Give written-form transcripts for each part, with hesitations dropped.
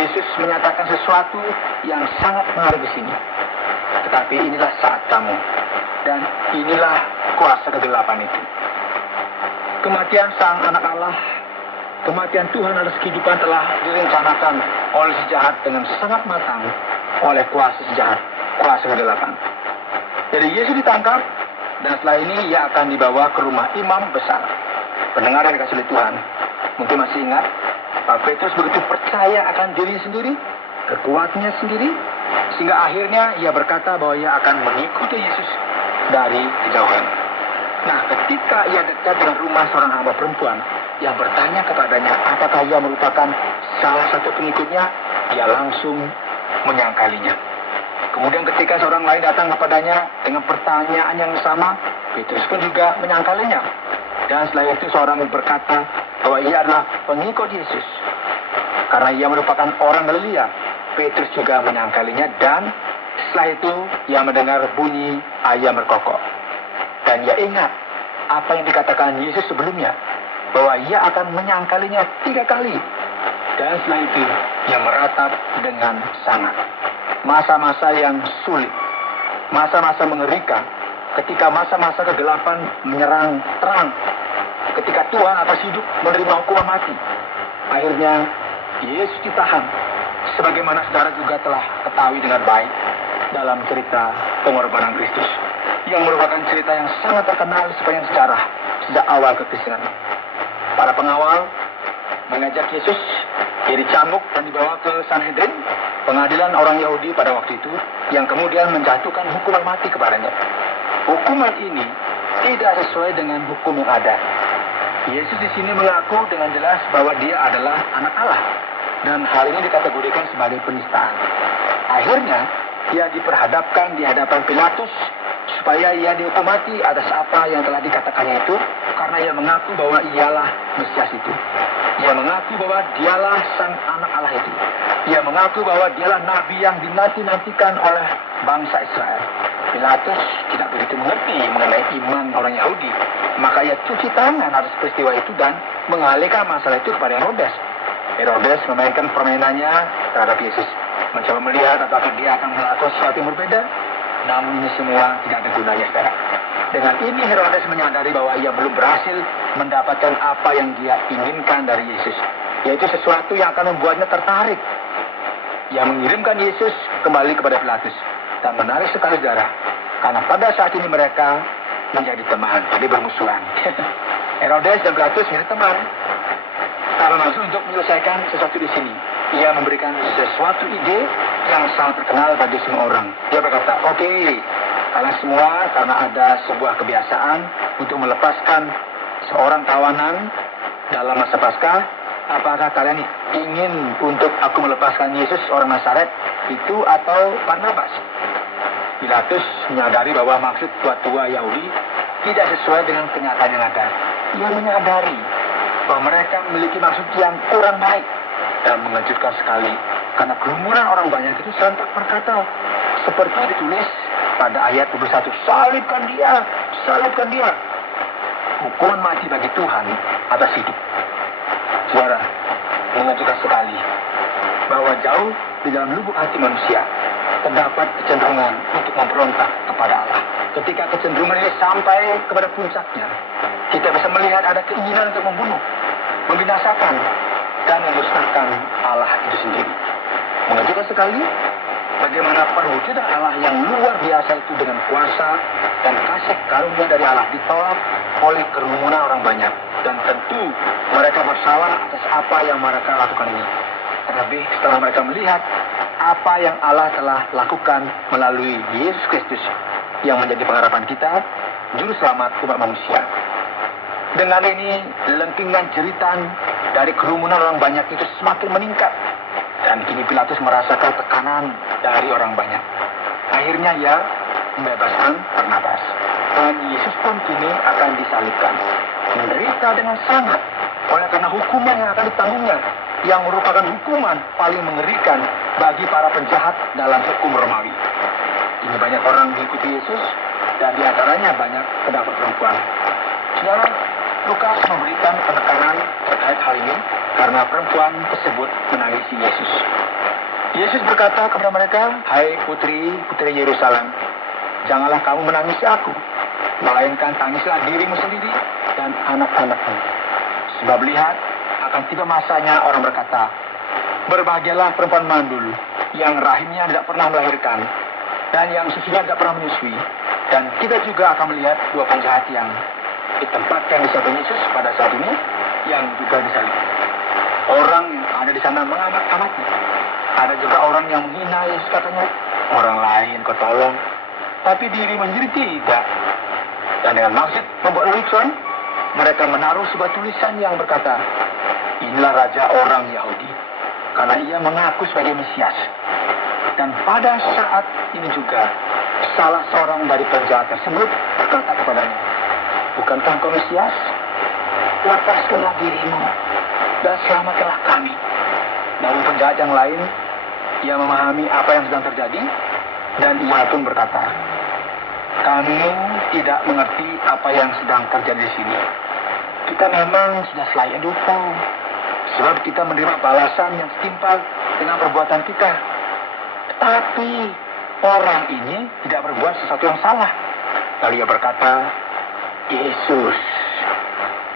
Yesus menyatakan sesuatu yang sangat menarik di sini. Tetapi inilah saat kamu, dan inilah kuasa kegelapan itu. Kematian Sang Anak Allah, kematian Tuhan atas kehidupan telah direncanakan oleh si jahat dengan sangat matang oleh kuasa si jahat, kuasa kegelapan. Jadi Yesus ditangkap, dan setelah ini ia akan dibawa ke rumah imam besar. Pendengar yang dikasihi Tuhan, mungkin masih ingat, Pak Petrus begitu percaya akan diri sendiri, kekuatannya sendiri, sehingga akhirnya ia berkata bahwa ia akan mengikuti Yesus dari kejauhan. Nah, ketika ia dekat dengan rumah seorang hamba perempuan yang bertanya kepadanya apakah ia merupakan salah satu pengikutnya, ia langsung menyangkalinya. Kemudian ketika seorang lain datang kepadanya dengan pertanyaan yang sama, Petrus pun juga menyangkalinya. Dan setelah itu seorang berkata bahwa ia adalah pengikut Yesus. Karena ia merupakan orang Galilea, Petrus juga menyangkalinya, dan setelah itu ia mendengar bunyi ayam berkokok. Dan ia ingat apa yang dikatakan Yesus sebelumnya, bahwa ia akan menyangkalinya 3 kali. Dan setelah itu ia meratap dengan sangat. Masa-masa yang sulit, masa-masa mengerikan, ketika masa-masa kegelapan menyerang terang, ketika Tuhan atas hidup menerima hukuman mati, akhirnya Yesus ditahan, sebagaimana saudara juga telah ketahui dengan baik dalam cerita pengorbanan Kristus, yang merupakan cerita yang sangat terkenal sepanjang sejarah sejak awal kekristenan. Para pengawal mengajak Yesus, dia dicambuk dan dibawa ke Sanhedrin, pengadilan orang Yahudi pada waktu itu, yang kemudian menjatuhkan hukuman mati kepadanya. Hukuman ini tidak sesuai dengan hukum yang ada. Yesus di sini mengaku dengan jelas bahwa dia adalah anak Allah, dan hal ini dikategorikan sebagai penistaan. Akhirnya ia diperhadapkan di hadapan Pilatus supaya ia dihukum mati atas apa yang telah dikatakannya itu, karena ia mengaku bahwa ialah Mesias itu. Ia mengaku bahwa dialah Sang Anak Allah itu. Ia mengaku bahwa dialah Nabi yang dinanti-nantikan oleh bangsa Israel. Pilatus tidak begitu mengerti mengenai iman orang Yahudi, maka ia cuci tangan atas peristiwa itu dan mengalihkan masalah itu kepada Herodes. Herodes memainkan permainannya terhadap Yesus, mencoba melihat apakah dia akan melakukan sesuatu yang berbeda. Namun ini semua tidak ada gunanya, saudara. Dengan ini Herodes menyadari bahwa ia belum berhasil mendapatkan apa yang dia inginkan dari Yesus, yaitu sesuatu yang akan membuatnya tertarik. Ia mengirimkan Yesus kembali kepada Pilatus. Dan menarik sekali, saudara, karena pada saat ini mereka menjadi teman, jadi bermusuhan. Herodes dan Pilatus menjadi teman. Karena langsung untuk menyelesaikan sesuatu di sini, ia memberikan sesuatu ide yang sangat terkenal bagi semua orang. Dia berkata, oke, kalian semua karena ada sebuah kebiasaan untuk melepaskan seorang tawanan dalam masa Paskah, apakah kalian ingin untuk aku melepaskan Yesus orang Nazaret itu atau Barnabas? Pilatus menyadari bahwa maksud tua-tua Yahudi tidak sesuai dengan kenyataan yang ada. Ia menyadari bahwa mereka memiliki maksud yang kurang baik, dan mengejutkan sekali karena kerumunan orang banyak itu serentak berkata seperti ditulis pada ayat 21, salibkan dia, salibkan dia. Hukuman mati bagi Tuhan atas hidup. Saudara, mengejutkan sekali bahwa jauh di dalam lubuk hati manusia terdapat kecenderungan untuk memberontak kepada Allah. Ketika kecenderungan ini sampai kepada puncaknya, kita bisa melihat ada keinginan untuk membunuh, membinasakan, dan memusnahkan Allah itu sendiri. Mengejutkan sekali bagaimana perwujudan Allah yang luar biasa itu dengan kuasa dan kasih karunia dari Allah ditolak oleh kerumunan orang banyak. Dan tentu mereka bersalah atas apa yang mereka lakukan ini. Terlebih setelah mereka melihat apa yang Allah telah lakukan melalui Yesus Kristus yang menjadi pengharapan kita, juru selamat umat manusia. Dengan ini, lengkingan jeritan dari kerumunan orang banyak itu semakin meningkat. Dan kini Pilatus merasakan tekanan dari orang banyak. Akhirnya ia membebaskan Barnabas. Dan Yesus pun kini akan disalibkan. Menderita dengan sangat oleh karena hukuman yang akan ditanggungnya, yang merupakan hukuman paling mengerikan bagi para penjahat dalam hukum Romawi. Ini banyak orang mengikuti Yesus, dan diantaranya banyak pendapat perempuan. Saudara, Lukas memberikan penekanan terkait hal ini karena perempuan tersebut menangisi Yesus. Yesus berkata kepada mereka, "Hai putri-putri Yerusalem, janganlah kamu menangisi aku, melainkan tangislah dirimu sendiri dan anak-anakmu. Sebab lihat, akan tiba masanya orang berkata, berbahagialah perempuan mandul, yang rahimnya tidak pernah melahirkan, dan yang susunya tidak pernah menyusui. Dan kita juga akan melihat dua penjahat yang ditempatkan di samping Yesus pada saat ini, yang juga disalib. Orang yang ada di sana mengamat-amati. Ada juga orang yang menghina Yesus, katanya, orang lain kau tolong, tapi diri sendiri tidak. Dan dengan maksud membuat lelucon, mereka menaruh sebuah tulisan yang berkata, inilah raja orang Yahudi, karena ia mengaku sebagai Mesias. Dan pada saat ini juga, salah seorang dari penjahat tersebut berkata kepadanya, bukankah engkau Mesias? Lepaskanlah dirimu dan selamatkanlah kami. Namun penjahat yang lain, ia memahami apa yang sedang terjadi, dan ia pun berkata, kamu tidak mengerti apa yang sedang terjadi di sini. Kita memang sudah selayaknya dihukum, sebab kita menerima balasan yang setimpal dengan perbuatan kita. Tetapi orang ini tidak berbuat sesuatu yang salah. Lalu ia berkata, Yesus,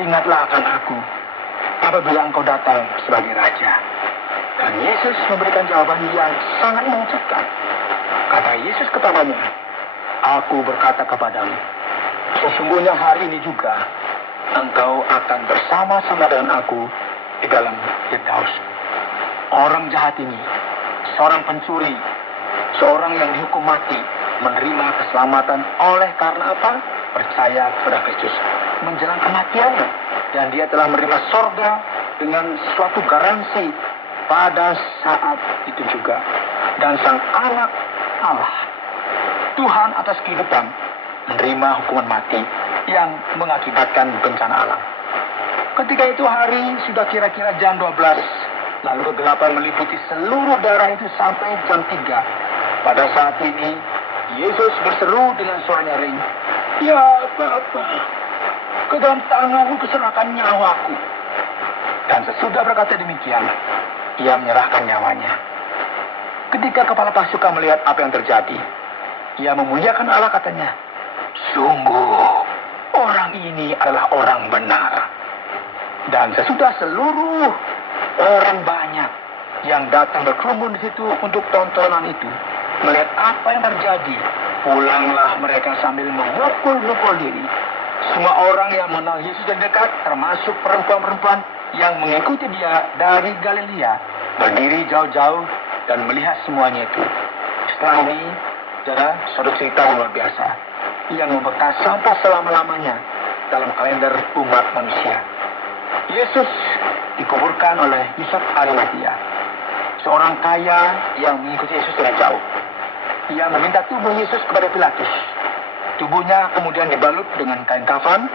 ingatlah akan aku apabila engkau datang sebagai raja. Dan Yesus memberikan jawaban yang sangat mengejutkan. Kata Yesus kepadanya, aku berkata kepadamu, sesungguhnya hari ini juga engkau akan bersama-sama dengan aku di dalam Firdaus. Orang jahat ini, seorang pencuri, seorang yang dihukum mati, menerima keselamatan oleh karena apa? Percaya kepada Kristus menjelang kematiannya. Dan dia telah menerima sorga dengan suatu garansi pada saat itu juga. Dan sang anak Allah, Tuhan atas kehidupan, menerima hukuman mati yang mengakibatkan bencana alam. Ketika itu hari sudah kira-kira jam 12, lalu kegelapan meliputi seluruh daerah itu sampai jam 3. Pada saat ini, Yesus berseru dengan suara nyaring, ya Bapa, ke dalam tanganmu kuserahkan nyawaku. Dan sesudah berkata demikian, ia menyerahkan nyawanya. Ketika kepala pasukan melihat apa yang terjadi, ia memuliakan Allah, katanya, sungguh orang ini adalah orang benar. Dan sesudah seluruh orang banyak yang datang berkerumun di situ untuk tontonan itu melihat apa yang terjadi, pulanglah mereka sambil memukul-mukul diri. Semua orang yang mengenal Yesus dari dekat, termasuk perempuan-perempuan yang mengikuti dia dari Galilea, berdiri jauh-jauh dan melihat semuanya itu. Setelah ini, suatu cerita yang luar biasa yang membekas sampai selama-lamanya dalam kalender umat manusia. Yesus dikuburkan oleh Yusuf Arimatia, seorang kaya yang mengikuti Yesus dari jauh. Ia meminta tubuh Yesus kepada Pilatus. Tubuhnya kemudian dibalut dengan kain kafan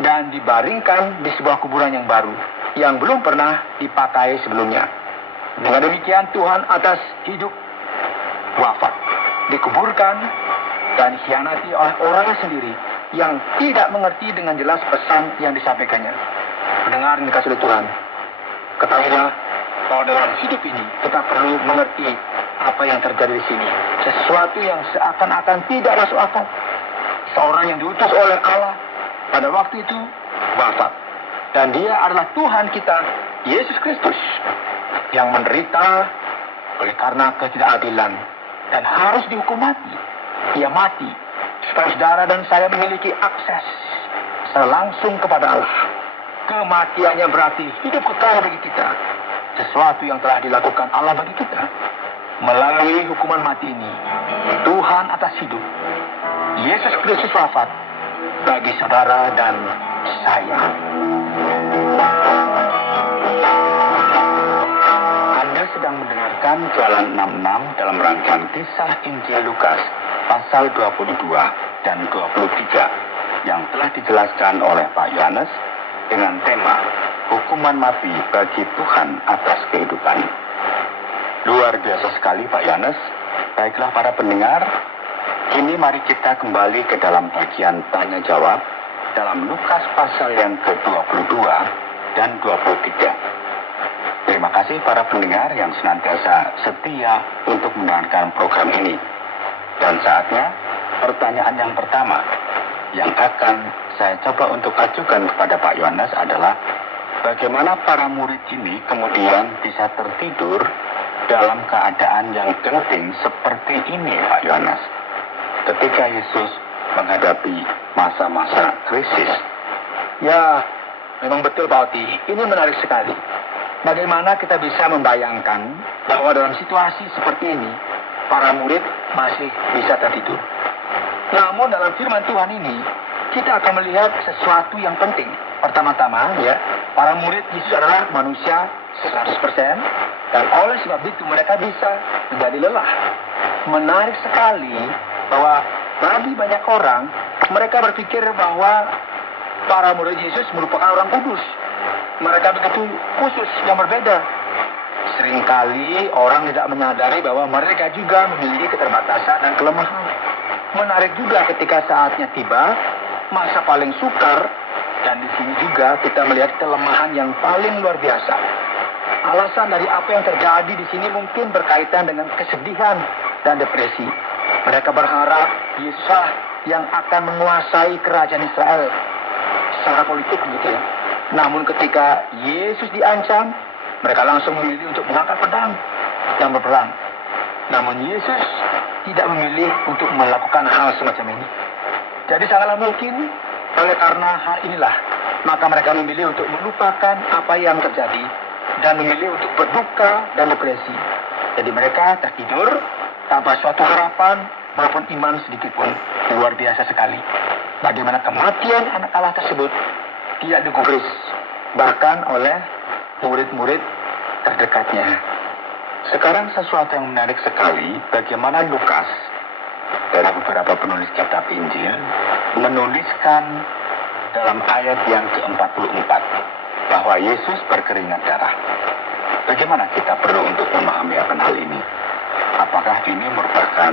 dan dibaringkan di sebuah kuburan yang baru, yang belum pernah dipakai sebelumnya. Dengan demikian Tuhan atas hidup wafat, dikuburkan dan dikhianati oleh orangnya sendiri yang tidak mengerti dengan jelas pesan yang disampaikannya. Pendengar yang dikasihi Tuhan, ketahuilah bahwa dalam hidup ini kita perlu mengerti apa yang terjadi di sini. Sesuatu yang seakan-akan tidak masuk akal. Seorang yang diutus oleh Allah pada waktu itu wafat. Dan dia adalah Tuhan kita, Yesus Kristus, yang menderita oleh karena ketidakadilan dan harus dihukum mati. Ia mati supaya saudara dan saya memiliki akses langsung kepada Allah. Kematiannya berarti hidup kekal bagi kita. Sesuatu yang telah dilakukan Allah bagi kita. Melalui hukuman mati ini, Tuhan atas hidup, Yesus Kristus wafat bagi saudara dan saya. Anda sedang mendengarkan Jalan 66 dalam rangkaian kisah Injil Lukas pasal 22 dan 23 yang telah dijelaskan oleh Pak Yohanes dengan tema hukuman mati bagi Tuhan atas kehidupan. Luar biasa sekali Pak Yohanes. Baiklah para pendengar, kini mari kita kembali ke dalam bagian tanya jawab dalam Lukas pasal yang ke-22 dan 23. Terima kasih para pendengar yang senantiasa setia untuk mendengarkan program ini. Dan saatnya pertanyaan yang pertama yang akan saya coba untuk ajukan kepada Pak Yohanes adalah, bagaimana para murid ini kemudian bisa tertidur dalam keadaan yang genting seperti ini, Pak Yohanes, ketika Yesus menghadapi masa-masa krisis? Ya, memang betul Pak Oti. Ini menarik sekali. Bagaimana kita bisa membayangkan bahwa dalam situasi seperti ini, para murid masih bisa tertidur. Namun dalam firman Tuhan ini, kita akan melihat sesuatu yang penting. Pertama-tama, ya, para murid Yesus adalah manusia 100%, dan oleh sebab itu mereka bisa menjadi lelah. Menarik sekali bahwa bagi banyak orang, mereka berpikir bahwa para murid Yesus merupakan orang kudus. Mereka begitu khusus, yang berbeda. Seringkali orang tidak menyadari bahwa mereka juga memiliki keterbatasan dan kelemahan. Menarik juga ketika saatnya tiba, masa paling sukar, dan di sini juga kita melihat kelemahan yang paling luar biasa. Alasan dari apa yang terjadi di sini mungkin berkaitan dengan kesedihan dan depresi. Mereka berharap Yesuslah yang akan menguasai kerajaan Israel secara politik, begitu ya. Namun ketika Yesus diancam, mereka langsung memilih untuk mengangkat pedang dan berperang. Namun Yesus tidak memilih untuk melakukan hal semacam ini. Jadi sangatlah mungkin oleh karena hal inilah, maka mereka memilih untuk melupakan apa yang terjadi dan memilih untuk berduka dan depresi. Jadi mereka tertidur tanpa suatu harapan maupun iman sedikit pun. Luar biasa sekali. Bagaimana kematian anak Allah tersebut tidak digubris, bahkan oleh murid-murid terdekatnya. Sekarang sesuatu yang menarik sekali, bagaimana Lukas dari beberapa penulis kitab Injil menuliskan dalam ayat yang ke-44 bahwa Yesus berkeringat darah. Bagaimana kita perlu untuk memahami akan hal ini? Apakah ini merupakan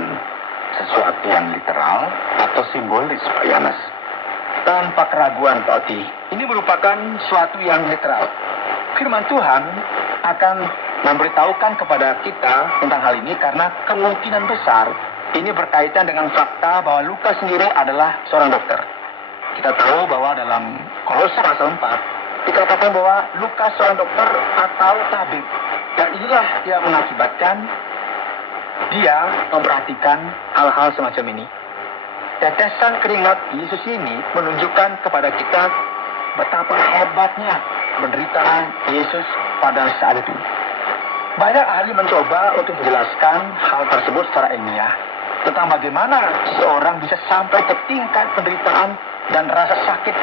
sesuatu yang literal atau simbolis, Pak Yohanes? Tanpa keraguan, Pak Oti, ini merupakan suatu yang literal. Firman Tuhan akan memberitahukan kepada kita tentang hal ini karena kemungkinan besar ini berkaitan dengan fakta bahwa Lukas sendiri adalah seorang dokter. Kita tahu bahwa dalam Kolose pasal 4 dikatakan bahwa Lukas seorang dokter atau tabib, dan inilah yang mengakibatkan dia memperhatikan hal-hal semacam ini. Tetesan keringat Yesus ini menunjukkan kepada kita betapa hebatnya penderitaan Yesus pada saat itu. Banyak ahli mencoba untuk menjelaskan hal tersebut secara ilmiah tentang bagaimana seseorang bisa sampai ke tingkat penderitaan dan rasa sakit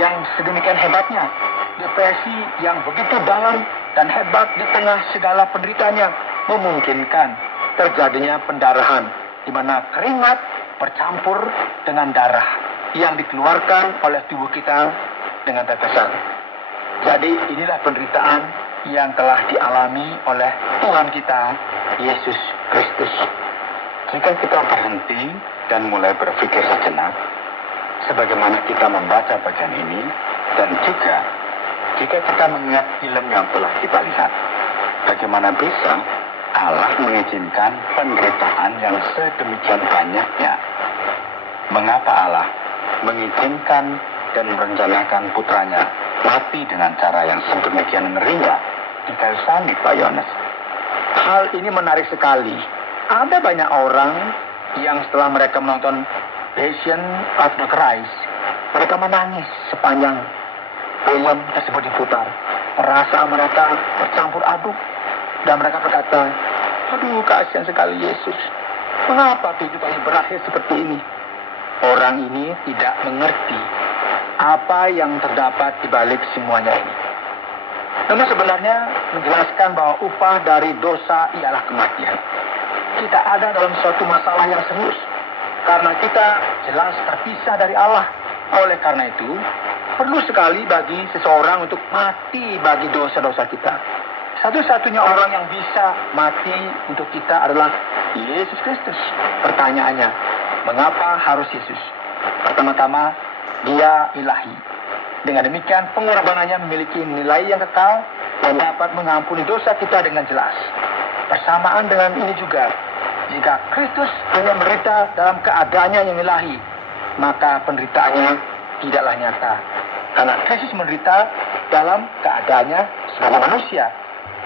yang sedemikian hebatnya. Depresi yang begitu dalam dan hebat di tengah segala penderitaannya memungkinkan terjadinya pendarahan, di mana keringat bercampur dengan darah yang dikeluarkan oleh tubuh kita dengan tetesan. Jadi inilah penderitaan yang telah dialami oleh Tuhan kita, Yesus Kristus. Jika kita berhenti dan mulai berpikir sejenak, sebagaimana kita membaca bagian ini, dan juga jika kita mengingat film yang telah kita lihat, bagaimana bisa Allah mengizinkan penderitaan yang sedemikian banyaknya? Mengapa Allah mengizinkan dan merencanakan putranya mati dengan cara yang sedemikian ngerinya di kayu salib, Pak Yohanes? Hal ini menarik sekali. Ada banyak orang yang setelah mereka menonton Passion of the Christ, mereka menangis sepanjang film tersebut diputar. Perasaan mereka bercampur aduk dan mereka berkata, aduh, kasihan sekali Yesus. Mengapa kehidupannya berakhir seperti ini? Orang ini tidak mengerti apa yang terdapat di balik semuanya ini. Namun sebenarnya menjelaskan bahwa upah dari dosa ialah kematian. Kita ada dalam suatu masalah yang serius karena kita jelas terpisah dari Allah. Oleh karena itu, perlu sekali bagi seseorang untuk mati bagi dosa-dosa kita. Satu-satunya orang yang bisa mati untuk kita adalah Yesus Kristus. Pertanyaannya, mengapa harus Yesus? Pertama-tama, Dia ilahi. Dengan demikian, pengorbanannya memiliki nilai yang kekal dan dapat mengampuni dosa kita dengan jelas. Bersamaan dengan ini juga, jika Kristus hanya menderita dalam keadaannya yang ilahi, maka penderitaannya tidaklah nyata. Karena Kristus menderita dalam keadaannya sebagai manusia.